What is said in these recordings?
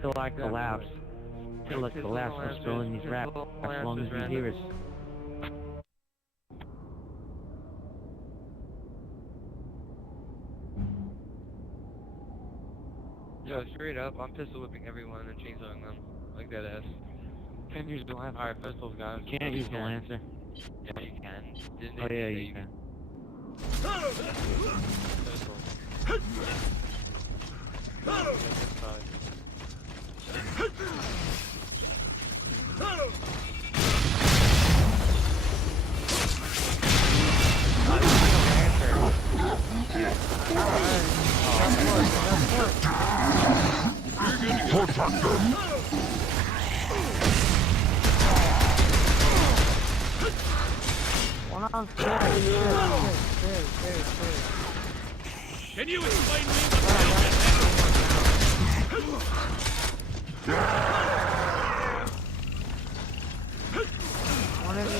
till I collapse. Till I collapse, I'm still in these raps as long as you hear us. Yo, straight up, I'm pistol whipping everyone and chainsawing them. Like that ass. Can't use the Lancer. Alright, pistols, guys. Can't use the Lancer. Yeah, you can. Didn't Oh they yeah, say you can. Pistol. Protect them! One on stairs. Can you explain me what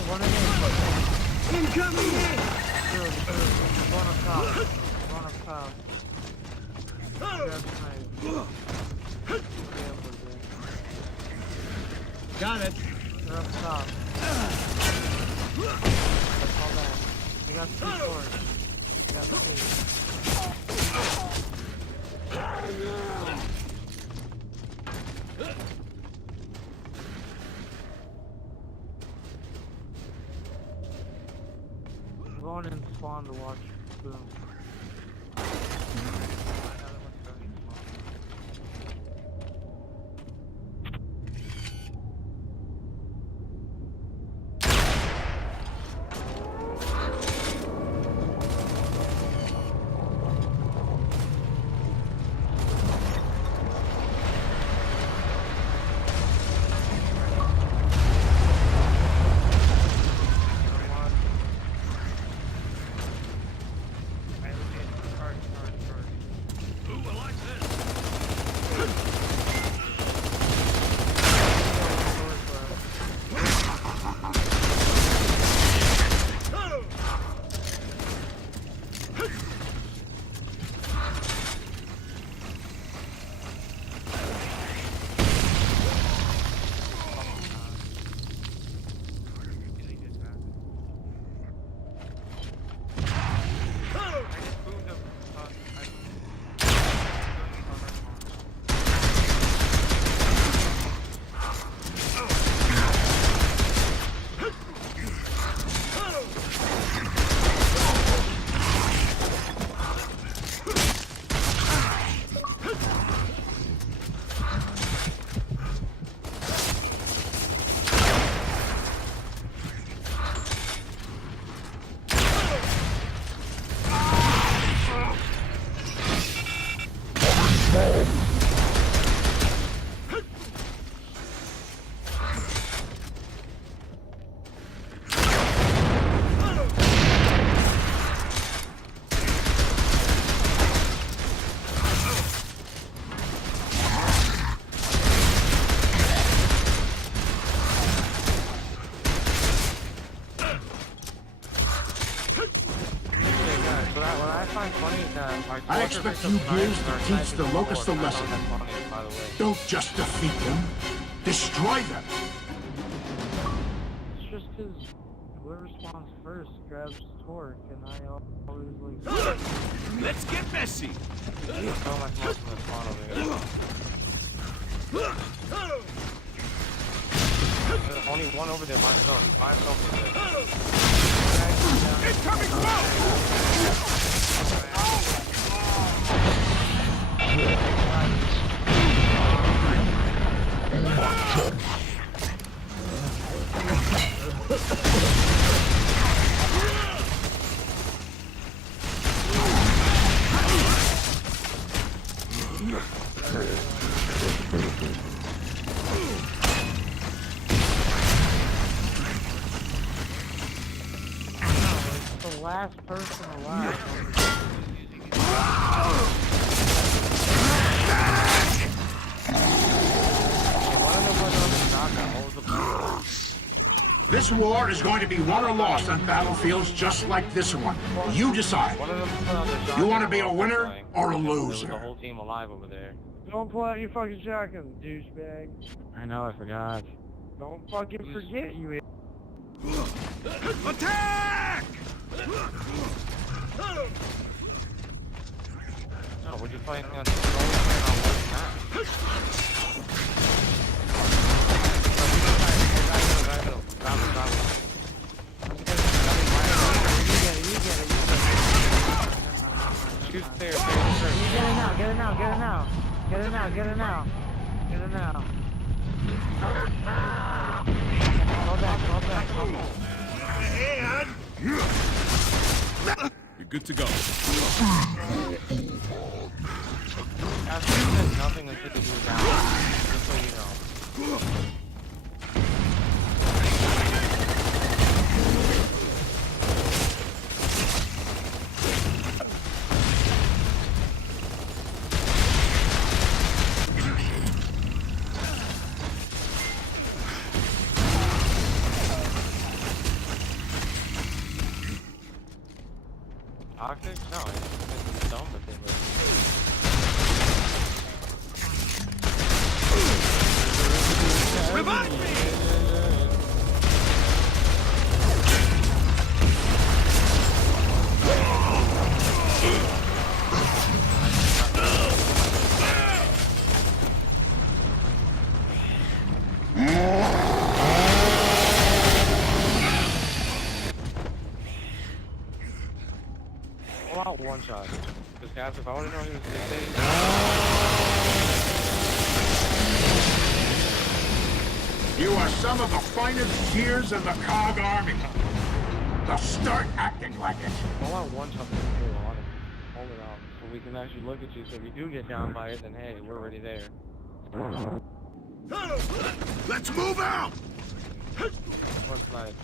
One of them. incoming hit? One up top. Got it. They're up top. All that. We got 2 swords. We got 2. Going in spawn to watch boom. I expect you gears to teach the Locusts a lesson. Don't just defeat them, destroy them. It's just cause whoever spawns first grabs torque and I always like... Let's get messy! So much more from the spawn over here. There's only one over there by himself. By himself over there. Incoming smoke! The last person alive. This war is going to be won or lost on battlefields just like this one. You decide. You want to be a winner or a loser? The whole team alive over there. Don't pull out your fucking shotgun, douchebag. I know, I forgot. Don't fucking forget, you idiot. Attack! No, we're just fighting on one map. Shoot there, Get it now, get it now, get it now. Get it now, get it now. Get it now. Fall back, fall back, fall back. You're good to go. After there's nothing that you can do now, just so you know. Toxic? No, it's dumb, but they Revive me! Pull out one shot. Because guys, if I would have known he was going to You are some of the finest cheers in the COG Army. Now start acting like it. pull out one shot and hold it out. So we can actually look at you. So if we do get down by it, then hey, we're already there. Let's move out! One side.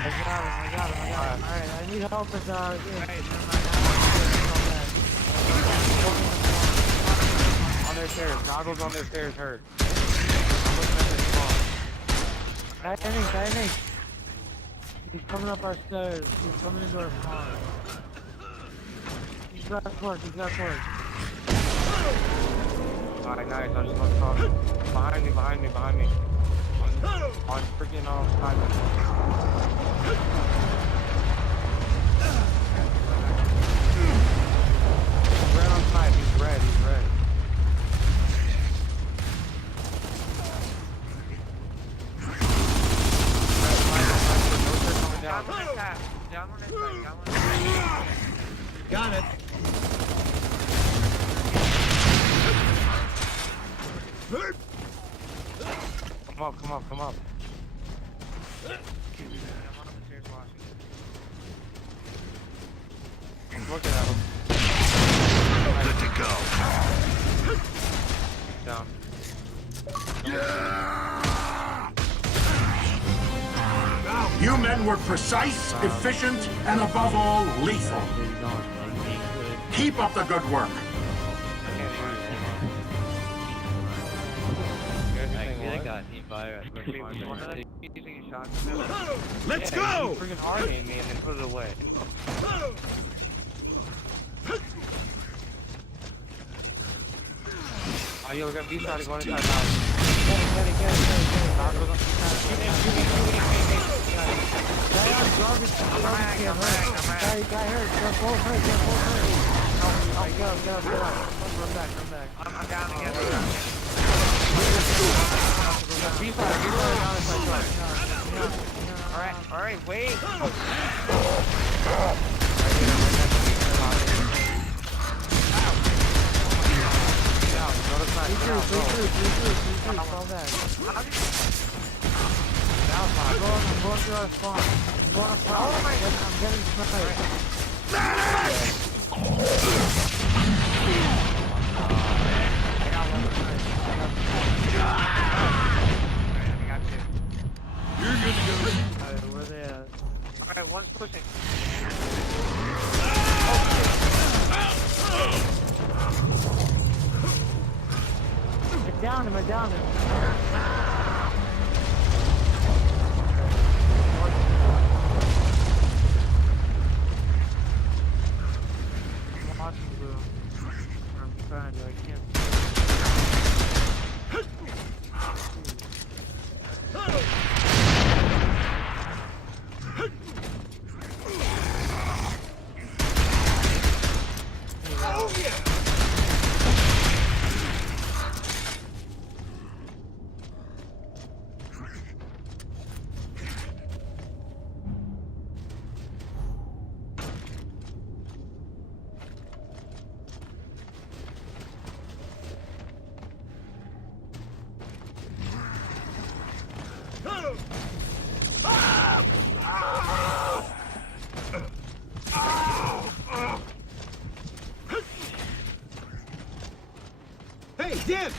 I got him. Alright, I need help with, On their stairs. Goggles on their stairs hurt. I'm looking at their spawn. Dining. He's coming up our stairs. He's coming into our spawn. He's got a torch. Alright, nice. I just want to talk. Behind me. On freaking side. He's red on side. He's red. Down on this side. Got it. Come up. I'm on the stairs watching. I'm looking at him. Good to go. Down. You men were precise, efficient, and above all, lethal. Keep up the good work. I got hit by using a shotgun. Let's You go! freaking hard aimed me and then put it away. Oh, yo, we got B-side going inside now. Get it. Guy hurt. They're both hurt. Alright, get up. Run back. I'm down again. Alright, wait. Fall back. I'm going through our spawn. I'm going to spawn. I'm getting sniped. You're good to go. Alright, one's pushing. I downed him, I downed him. I'm watching blue. I'm trying to, I can't. Oh yeah! Hey, Dim!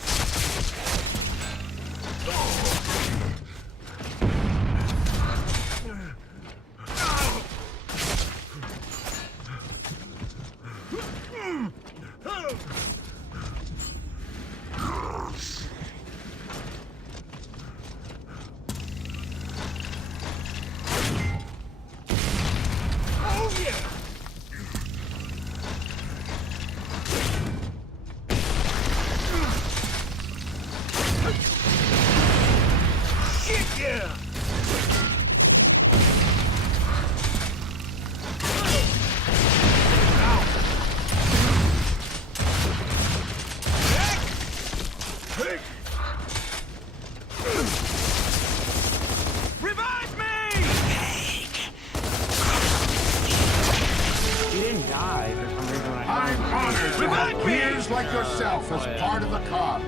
Oh yeah! Shit yeah! Revive me! He didn't die for some reason when I I'm honored to have peers like yourself as part of the club.